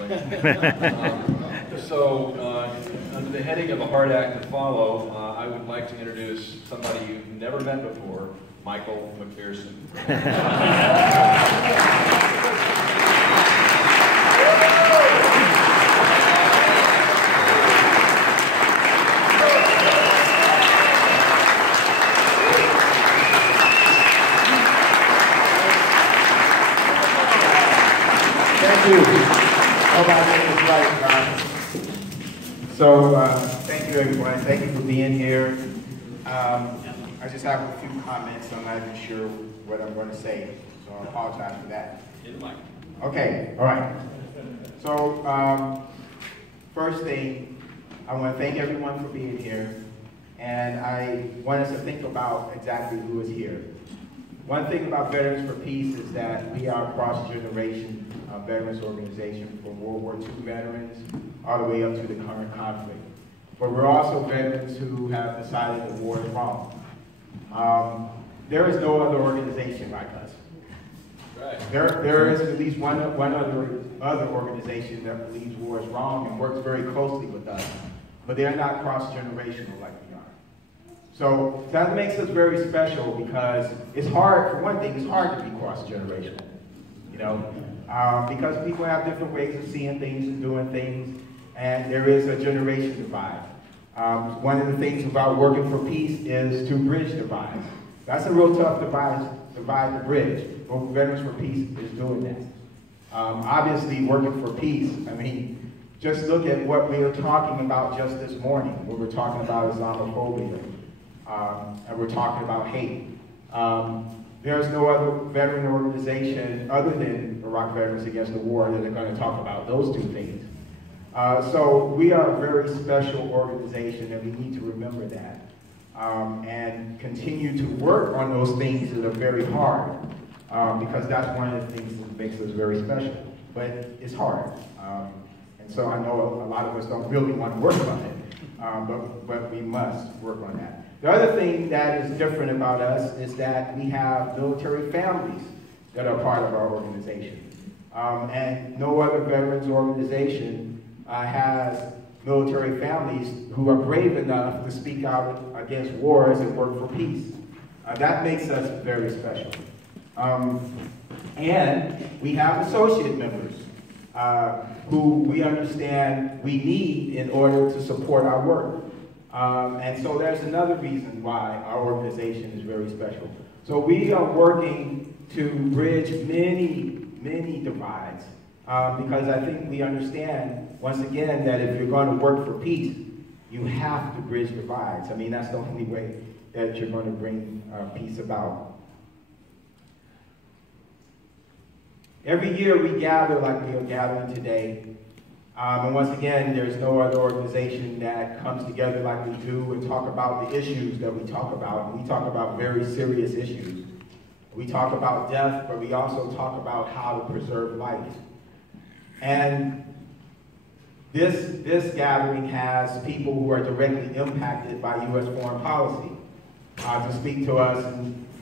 actually. Under the heading of a hard act to follow, I would like to introduce somebody you've never met before, Michael McPherson. Thank you, everyone. Thank you for being here. I just have a few comments. I'm not even sure what I'm going to say, so I apologize for that. Okay, all right. So, first thing, I want to thank everyone for being here, and I want us to think about exactly who is here. One thing about Veterans for Peace is that we are a cross-generation veterans organization, from World War II veterans all the way up to the current conflict. But we're also veterans who have decided that war is wrong. There is no other organization like us. Right. There is at least one other organization that believes war is wrong and works very closely with us, but they're not cross-generational like we are. So that makes us very special because it's hard, for one thing, it's hard to be cross-generational, you know, because people have different ways of seeing things and doing things, and there is a generation divide. One of the things about working for peace is to bridge divides. That's a real tough divide to bridge, but Veterans for Peace is doing that. Obviously, working for peace, I mean, just look at what we were talking about just this morning, when we're talking about Islamophobia, and we're talking about hate. There's no other veteran organization other than Iraq Veterans Against the War that are going to talk about those two things. So we are a very special organization, and we need to remember that. And continue to work on those things that are very hard, because that's one of the things that makes us very special. But it's hard. And so I know a lot of us don't really want to work on it, but we must work on that. The other thing that is different about us is that we have military families that are part of our organization. And no other veterans organization has military families who are brave enough to speak out against wars and work for peace. That makes us very special. And we have associate members who we understand we need in order to support our work. And so there's another reason why our organization is very special. So we are working to bridge many divides, because I think we understand, once again, that if you're going to work for peace, you have to bridge divides. I mean, that's the only way that you're going to bring peace about. Every year we gather like we are gathering today. And once again, there's no other organization that comes together like we do and talk about the issues that we talk about. And we talk about very serious issues. We talk about death, but we also talk about how to preserve life. And this gathering has people who are directly impacted by U.S. foreign policy to speak to us,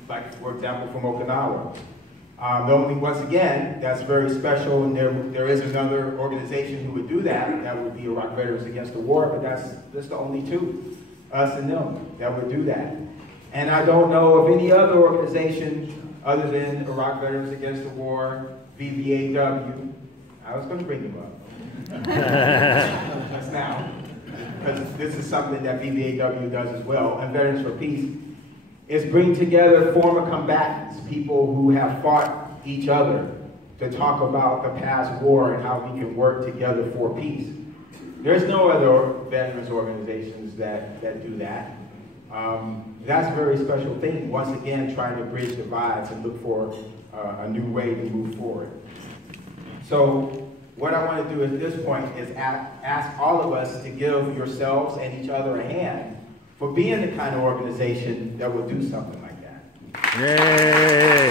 like, for example, from Okinawa. Once again, that's very special, and there is another organization who would do that. That would be Iraq Veterans Against the War, but that's the only two, us and them, that would do that. And I don't know of any other organization other than Iraq Veterans Against the War, VFP. I was going to bring them up. Just now, because this is something that VFP does as well, and Veterans for Peace is bring together former combatants, people who have fought each other, to talk about the past war and how we can work together for peace. There's no other veterans organizations that do that. That's a very special thing, once again, trying to bridge divides and look for a new way to move forward. So what I want to do at this point is ask all of us to give yourselves and each other a hand for being the kind of organization that will do something like that. Yay!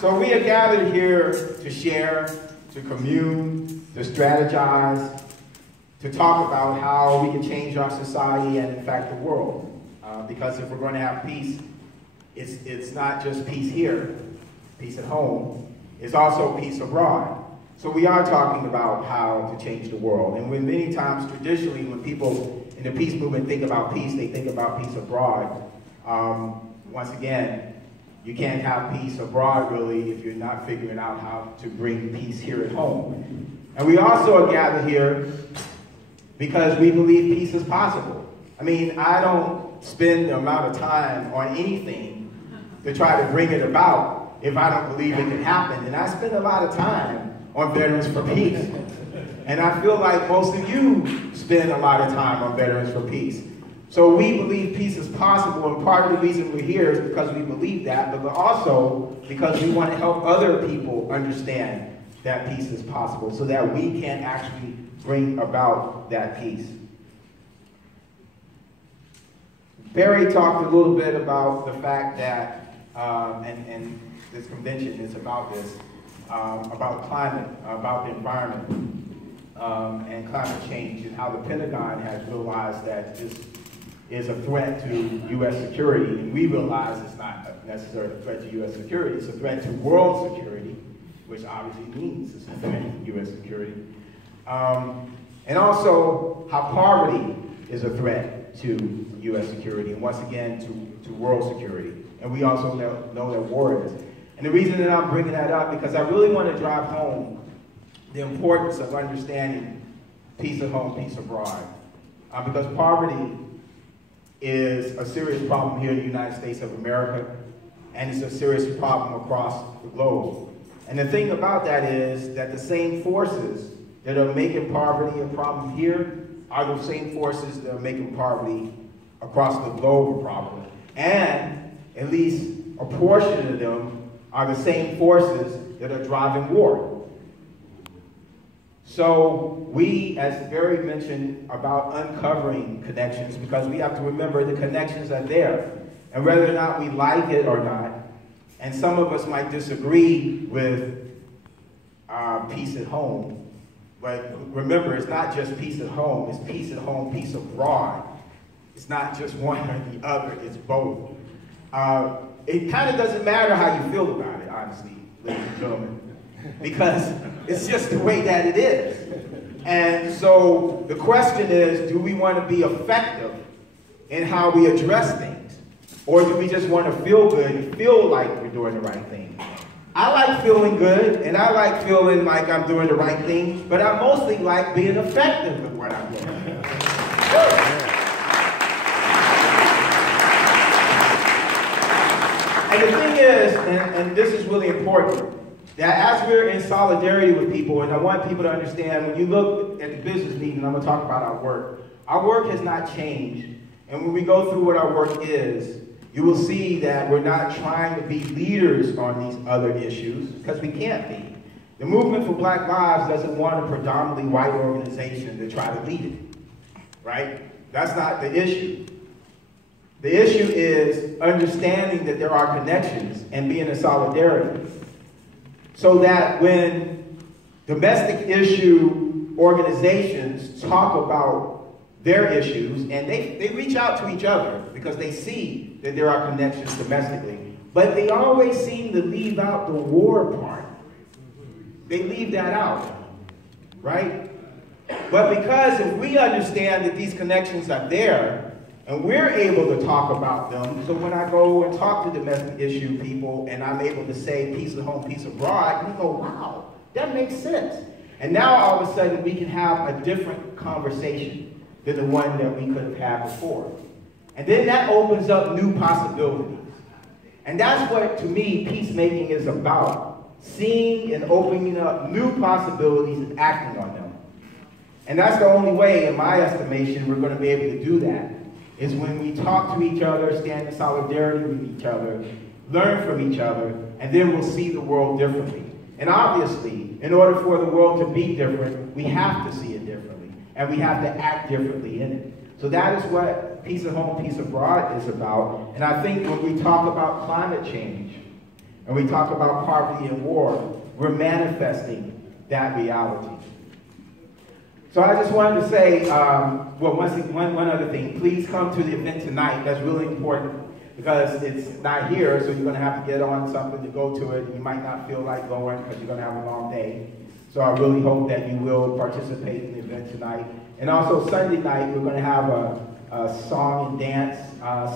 So we are gathered here to share, to commune, to strategize, to talk about how we can change our society and, in fact, the world. because if we're going to have peace, it's not just peace here, peace at home, it's also peace abroad. So we are talking about how to change the world. And when many times, traditionally, when people in the peace movement think about peace, they think about peace abroad. Once again, you can't have peace abroad, really, if you're not figuring out how to bring peace here at home. And we also are gathered here because we believe peace is possible. I mean, I don't spend the amount of time on anything to try to bring it about if I don't believe it can happen. And I spend a lot of time on Veterans for Peace. And I feel like most of you spend a lot of time on Veterans for Peace. So we believe peace is possible, and part of the reason we're here is because we believe that, but also because we want to help other people understand that peace is possible so that we can actually bring about that peace. Barry talked a little bit about the fact that, and this convention is about this, about climate, about the environment, and climate change, and how the Pentagon has realized that this is a threat to U.S. security, and we realize it's not necessarily a threat to U.S. security, it's a threat to world security, which obviously means it's a threat to U.S. security. And also how poverty is a threat to U.S. security, and once again to world security. And we also know that war is. And the reason that I'm bringing that up, because I really want to drive home the importance of understanding peace at home, peace abroad. Because poverty is a serious problem here in the United States of America, and it's a serious problem across the globe. And the thing about that is that the same forces that are making poverty a problem here are the same forces that are making poverty across the globe a problem. And at least a portion of them are the same forces that are driving war. So we, as Barry mentioned, about uncovering connections, because we have to remember the connections are there. And whether or not we like it or not, and some of us might disagree with peace at home, but remember, it's not just peace at home, it's peace at home, peace abroad. It's not just one or the other, it's both. It kind of doesn't matter how you feel about it, honestly, ladies and gentlemen, because it's just the way that it is. And so the question is, do we want to be effective in how we address things? Or do we just want to feel good and feel like we're doing the right thing? I like feeling good, and I like feeling like I'm doing the right thing, but I mostly like being effective with what I'm doing. And the thing is, and this is really important, that as we're in solidarity with people, and I want people to understand, when you look at the business meeting, I'm going to talk about our work has not changed. And when we go through what our work is, you will see that we're not trying to be leaders on these other issues, because we can't be. The Movement for Black Lives doesn't want a predominantly white organization to try to lead it, right? That's not the issue. The issue is understanding that there are connections and being in solidarity, so that when domestic issue organizations talk about their issues, and they reach out to each other because they see that there are connections domestically, but they always seem to leave out the war part. They leave that out, right? But because if we understand that these connections are there, and we're able to talk about them, so when I go and talk to domestic issue people and I'm able to say peace at home, peace abroad, we go, wow, that makes sense. And now all of a sudden we can have a different conversation than the one that we could have had before. And then that opens up new possibilities. And that's what, to me, peacemaking is about. Seeing and opening up new possibilities and acting on them. And that's the only way, in my estimation, we're going to be able to do that, is when we talk to each other, stand in solidarity with each other, learn from each other, and then we'll see the world differently. And obviously, in order for the world to be different, we have to see it differently, and we have to act differently in it. So that is what peace at home, peace abroad is about. And I think when we talk about climate change, and we talk about poverty and war, we're manifesting that reality. So I just wanted to say, well, one other thing. Please come to the event tonight. That's really important because it's not here, so you're going to have to get on something to go to it, and you might not feel like going because you're going to have a long day. So I really hope that you will participate in the event tonight. And also Sunday night, we're going to have a song and dance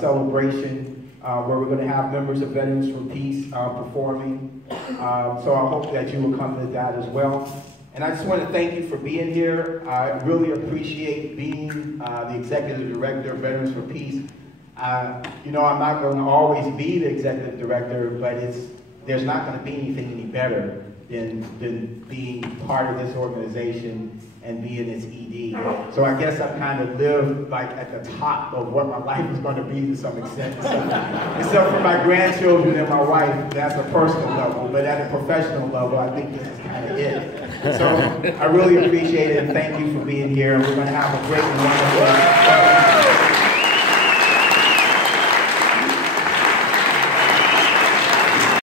celebration where we're going to have members of Veterans for Peace performing. So I hope that you will come to that as well. And I just want to thank you for being here. I really appreciate being the Executive Director of Veterans for Peace. You know, I'm not going to always be the Executive Director, but there's not going to be anything any better than being part of this organization and being its ED. So I guess I kind of live like at the top of what my life is going to be to some extent. Except for my grandchildren and my wife, that's a personal level, but at a professional level, I think this is kind of it. So I really appreciate it and thank you for being here. We're going to have a great and wonderful